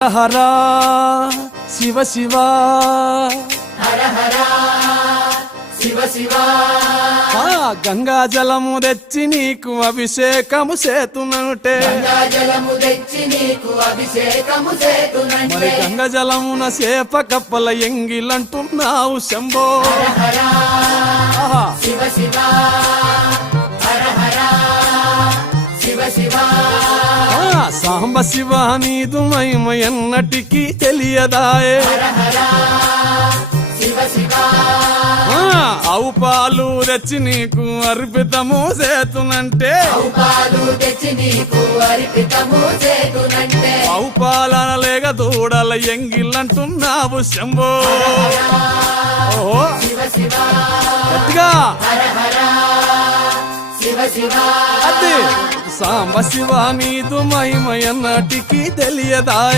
హరా శివ శివ హర హర శివ శివ గంగా జలము తెచ్చి నీకు అభిషేకము చేతునంటే గంగా జలము తెచ్చి నీకు అభిషేకము చేతునంటే మరి గంగా జలమున చేప కప్పల ఎంగిలంటున్నావు శంభో హర ఆహా. శివ శివ హర హర శివ శివ సాంబ శివ నీదు మహిమ ఎన్నటికీ తెలియదాయే హర హర శివ శివ ఆవు పాలు తెచ్చి నీకు అర్పితము చేతునంటే ఆవు పాలు తెచ్చి నీకు అర్పితము చేతునంటే ఆవు పాలన లేక దూడల ఎంగిలంటున్నావు శంభో ఓహో శివ శివ గట్టిగా హర హర శివ శివ అది సాంబ శివ నీదు మహిమ ఎన్నటికీ తెలియదాయే